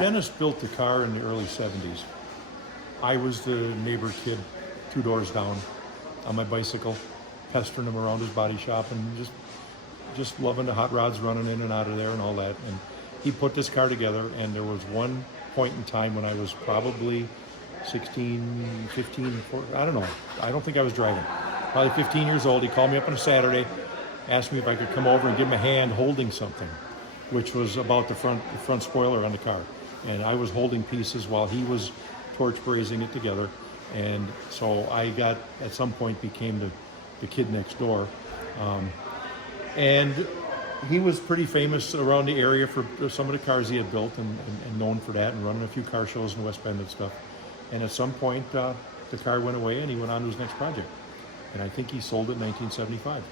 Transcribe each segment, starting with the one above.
Dennis built the car in the early 70s. I was the neighbor kid 2 doors down on my bicycle, pestering him around his body shop and just loving the hot rods running in and out of there and all that. And he put this car together, and there was one point in time when I was probably 16, 15, 14, I don't know. I don't think I was driving. Probably 15 years old. He called me up on a Saturday, asked me if I could come over and give him a hand holding something, which was about the front spoiler on the car. And I was holding pieces while he was torch brazing it together. And so I at some point became the kid next door. And he was pretty famous around the area for some of the cars he had built and known for that, and running a few car shows in West Bend and stuff. And at some point, the car went away and he went on to his next project. And I think he sold it in 1975.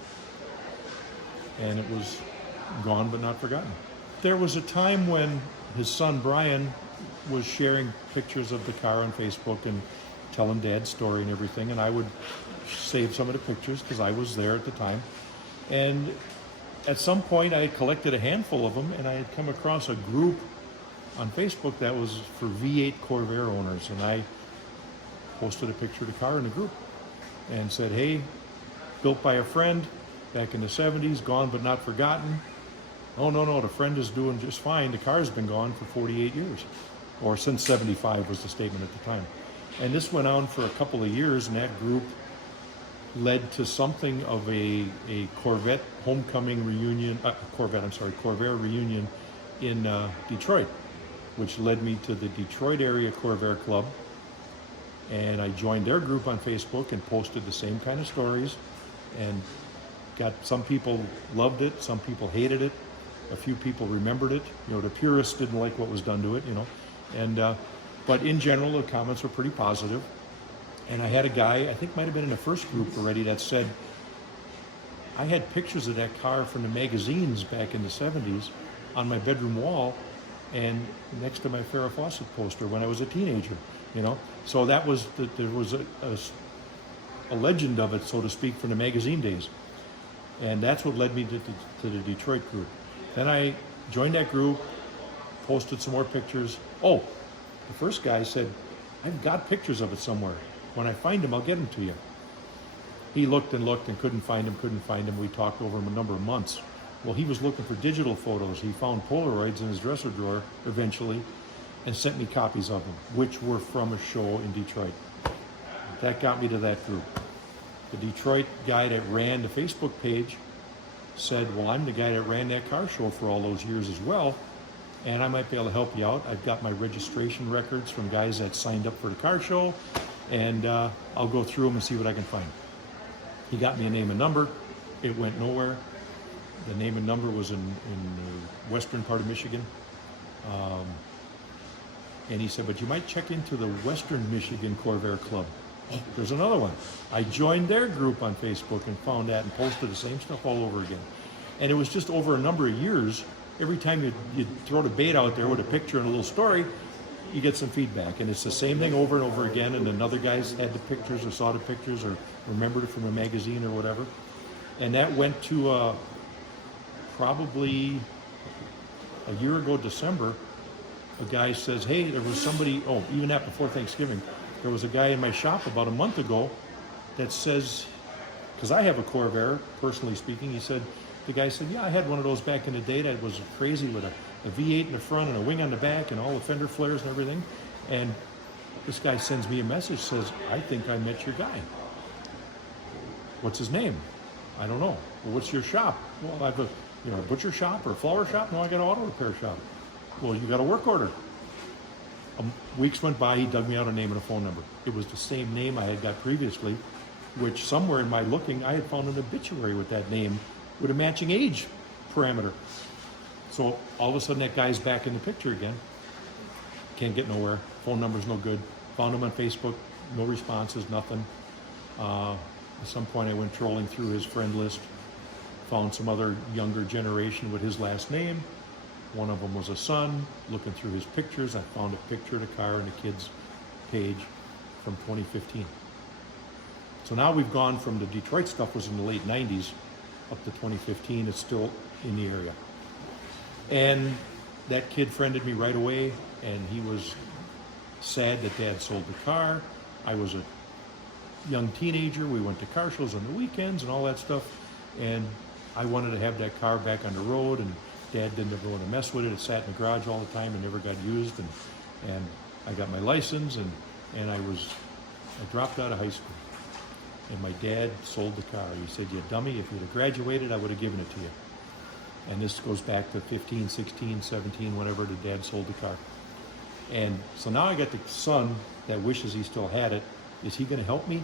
And it was gone but not forgotten. There was a time when his son Brian was sharing pictures of the car on Facebook and telling Dad's story and everything, and I would save some of the pictures because I was there at the time. And at some point I had collected a handful of them, and I had come across a group on Facebook that was for V8 Corvair owners, and I posted a picture of the car in the group and said, hey, built by a friend back in the 70s, gone but not forgotten. Oh, no, the friend is doing just fine. The car's been gone for 48 years, or since 75 was the statement at the time. And this went on for a couple of years, and that group led to something of a Corvette homecoming reunion, Corvair reunion in Detroit, which led me to the Detroit area Corvair Club. And I joined their group on Facebook and posted the same kind of stories, and got some people loved it, some people hated it, a few people remembered it. The purists didn't like what was done to it, and but in general the comments were pretty positive. And I had a guy, I think might have been in the first group already, that said, I had pictures of that car from the magazines back in the 70s on my bedroom wall and next to my Farrah Fawcett poster when I was a teenager, So that was, there was a legend of it, so to speak, from the magazine days. And that's what led me to the Detroit group. Then I joined that group, posted some more pictures. Oh, the first guy said, I've got pictures of it somewhere. When I find them, I'll get them to you. He looked and couldn't find them. We talked over a number of months. Well, he was looking for digital photos. He found Polaroids in his dresser drawer eventually and sent me copies of them, which were from a show in Detroit. That got me to that group. The Detroit guy that ran the Facebook page said, well, I'm the guy that ran that car show for all those years as well, and I might be able to help you out. I've got my registration records from guys that signed up for the car show, and I'll go through them and see what I can find. He got me a name and number. It went nowhere. The name and number was in the western part of Michigan. And he said, but you might check into the Western Michigan Corvair Club. Oh, there's another one. I joined their group on Facebook and found that and posted the same stuff all over again. And it was just over a number of years. Every time you throw the bait out there with a picture and a little story, you get some feedback. And it's the same thing over and over again. And another guy's had the pictures or saw the pictures or remembered it from a magazine or whatever. And that went to probably a year ago, December, a guy says, hey, there was somebody, even that before Thanksgiving, there was a guy in my shop about a month ago that says, because I have a Corvair, personally speaking, the guy said, yeah, I had one of those back in the day that was crazy with a V8 in the front and a wing on the back and all the fender flares and everything. And this guy sends me a message, says, I think I met your guy. What's his name? I don't know. Well, what's your shop? Well, I have a butcher shop or a flower shop? No, I got an auto repair shop. Well, you got a work order. Weeks went by, he dug me out a name and a phone number. It was the same name I had got previously, which somewhere in my looking, I had found an obituary with that name with a matching age parameter. So all of a sudden that guy's back in the picture again. Can't get nowhere. Phone number's no good. Found him on Facebook, no responses, nothing. At some point I went trolling through his friend list, found some other younger generation with his last name. One of them was a son. Looking through his pictures, I found a picture of the car on the kid's page from 2015. So now we've gone from the Detroit stuff was in the late 90s up to 2015. It's still in the area. And that kid friended me right away, and he was sad that Dad sold the car. I was a young teenager. We went to car shows on the weekends and all that stuff, and I wanted to have that car back on the road, and Dad didn't ever want to mess with it. It sat in the garage all the time and never got used, and I got my license, and I dropped out of high school, and my dad sold the car. He said, "You dummy, if you'd have graduated, I would have given it to you." And this goes back to 15, 16, 17, whenever the dad sold the car. And so now I got the son that wishes he still had it. Is he going to help me?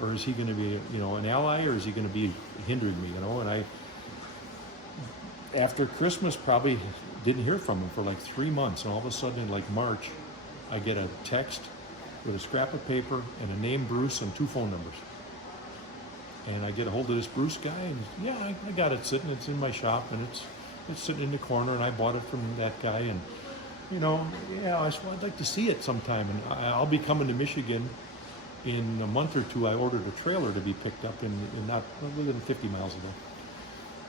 Or is he going to be, an ally, or is he going to be hindering me, And I, after Christmas, probably didn't hear from him for like 3 months. And all of a sudden, in like March, I get a text with a scrap of paper and a name, Bruce, and 2 phone numbers. And I get a hold of this Bruce guy, and yeah, I got it sitting. It's in my shop, and it's sitting in the corner, and I bought it from that guy. And I said, well, I'd like to see it sometime. And I'll be coming to Michigan in a month or 2. I ordered a trailer to be picked up in not within 50 miles of there.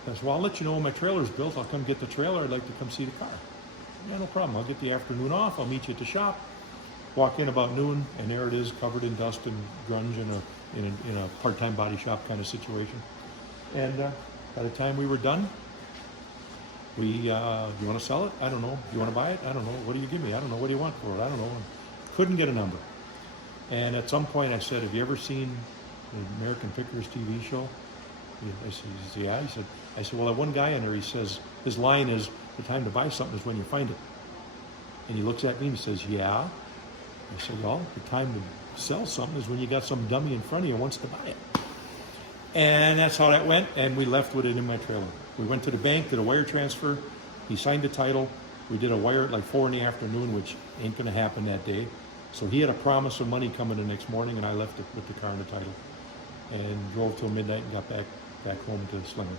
I said, well, I'll let you know when my trailer's built. I'll come get the trailer. I'd like to come see the car. Yeah, no problem. I'll get the afternoon off. I'll meet you at the shop. Walk in about noon, and there it is, covered in dust and grunge in a part-time body shop kind of situation. And by the time we were done, you want to sell it? I don't know. You want to buy it? I don't know. What do you give me? I don't know. What do you want for it? I don't know. Couldn't get a number. And at some point I said, have you ever seen the American Pickers TV show? He said, yeah. I said, well, that one guy in there, he says, his line is, the time to buy something is when you find it. And he looks at me and he says, yeah. I said, well, the time to sell something is when you got some dummy in front of you who wants to buy it. And that's how that went, and we left with it in my trailer. We went to the bank, did a wire transfer. He signed the title. We did a wire at like 4 in the afternoon, which ain't going to happen that day. So he had a promise of money coming the next morning, and I left it with the car and the title and drove till midnight and got back home to Slinger.